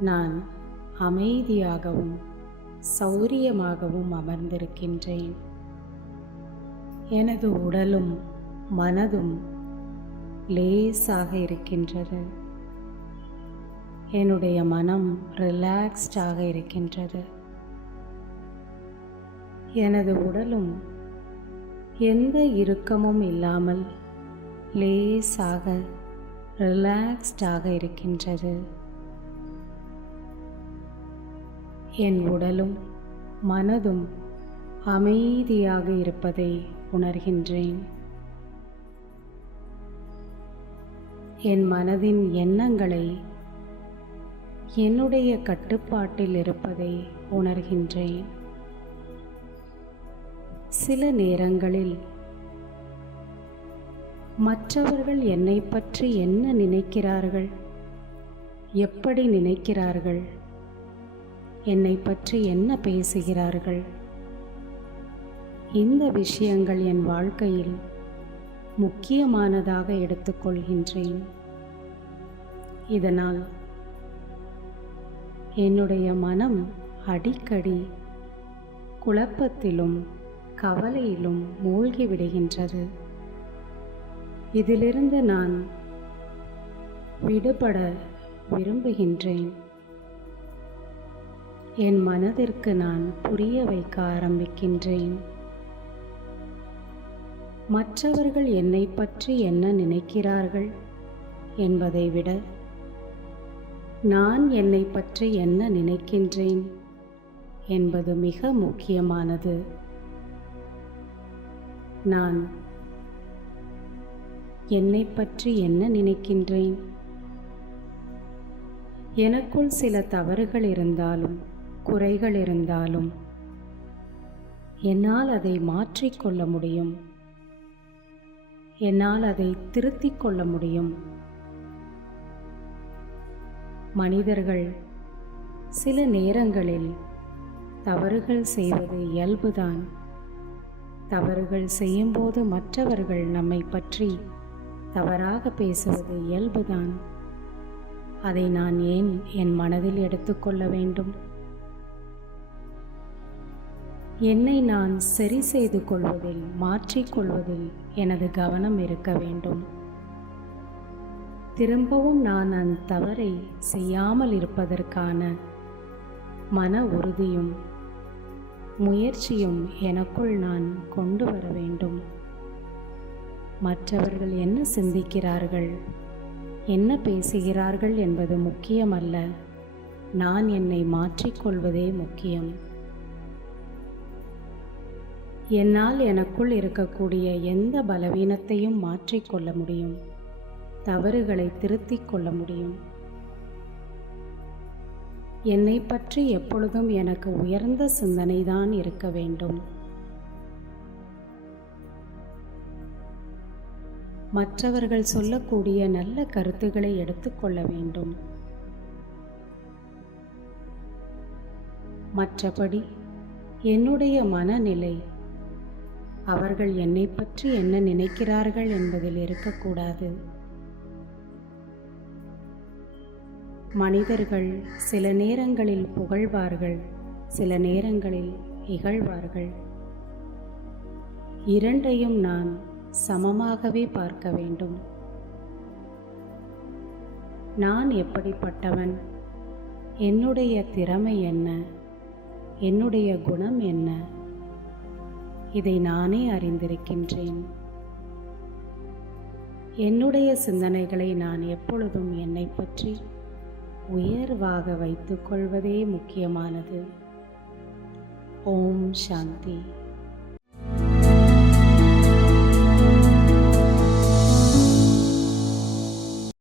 நான் அமைதியாகவும் சௌரியமாகவும் அமர்ந்திருக்கின்றேன். எனது உடலும் மனதும் லேசாக இருக்கின்றது. என்னுடைய மனம் ரிலாக்ஸ்டாக இருக்கின்றது. எனது உடலும் எந்த இறுக்கமும் இல்லாமல் லேசாக ரிலாக்ஸ்டாக இருக்கின்றது. என் உடலும் மனதும் அமைதியாக இருப்பதை உணர்கின்றேன். என் மனதின் எண்ணங்களை என்னுடைய கட்டுப்பாட்டில் இருப்பதை உணர்கின்றேன். சில நேரங்களில் மற்றவர்கள் என்னை பற்றி என்ன நினைக்கிறார்கள், எப்படி நினைக்கிறார்கள், என்னை பற்றி என்ன பேசுகிறார்கள், இந்த விஷயங்கள் என் வாழ்க்கையில் முக்கியமானதாக எடுத்துக்கொள்கின்றேன். இதனால் என்னுடைய மனம் அடிக்கடி குழப்பத்திலும் கவலையிலும் மூழ்கிவிடுகின்றது. இதிலிருந்து நான் விடுபட விரும்புகின்றேன். என் மனதிற்கு நான் புரிய வைக்க ஆரம்பிக்கின்றேன். மற்றவர்கள் என்னை பற்றி என்ன நினைக்கிறார்கள் என்பதை விட நான் என்னை பற்றி என்ன நினைக்கின்றேன் என்பது மிக முக்கியமானது. நான் என்னை பற்றி என்ன நினைக்கின்றேன்? எனக்குள் சில தவறுகள் இருந்தாலும் குறைகள் இருந்தாலும் என்னால் அதை மாற்றிக்கொள்ள முடியும். என்னால் அதை திருத்திக் கொள்ள முடியும். மனிதர்கள் சில நேரங்களில் தவறுகள் செய்வது இயல்புதான். தவறுகள் செய்யும்போது மற்றவர்கள் நம்மை பற்றி தவறாக பேசுவது இயல்புதான். அதை நான் ஏன் என் மனதில் எடுத்துக்கொள்ள வேண்டும்? என்னை நான் சரி செய்து கொள்வதில், மாற்றிக்கொள்வதில் எனது கவனம் இருக்க வேண்டும். திரும்பவும் நான் அந்த தவறை செய்யாமல் இருப்பதற்கான மன உறுதியும் முயற்சியும் எனக்குள் நான் கொண்டு வர வேண்டும். மற்றவர்கள் என்ன சிந்திக்கிறார்கள், என்ன பேசுகிறார்கள் என்பது முக்கியமல்ல. நான் என்னை மாற்றிக்கொள்வதே முக்கியம். என்னால் எனக்குள் இருக்கக்கூடிய எந்த பலவீனத்தையும் மாற்றிக்கொள்ள முடியும். தவறுகளை திருத்திக் கொள்ள முடியும். என்னை பற்றி எப்பொழுதும் எனக்கு உயர்ந்த சிந்தனைதான் இருக்க வேண்டும். மற்றவர்கள் சொல்லக்கூடிய நல்ல கருத்துக்களை எடுத்துக்கொள்ள வேண்டும். மற்றபடி என்னுடைய மனநிலை அவர்கள் என்னை பற்றி என்ன நினைக்கிறார்கள் என்பதில் இருக்கக்கூடாது. மனிதர்கள் சில நேரங்களில் புகழ்வார்கள், சில நேரங்களில் இகழ்வார்கள். இரண்டையும் நான் சமமாகவே பார்க்க வேண்டும். நான் எப்படிப்பட்டவன், என்னுடைய திறமை என்ன, என்னுடைய குணம் என்ன, இதை நானே அறிந்திருக்கின்றேன். என்னுடைய சிந்தனைகளை நான் எப்பொழுதும் என்னை பற்றி உயர்வாக வைத்துக் கொள்வதே முக்கியமானது. ஓம் சாந்தி.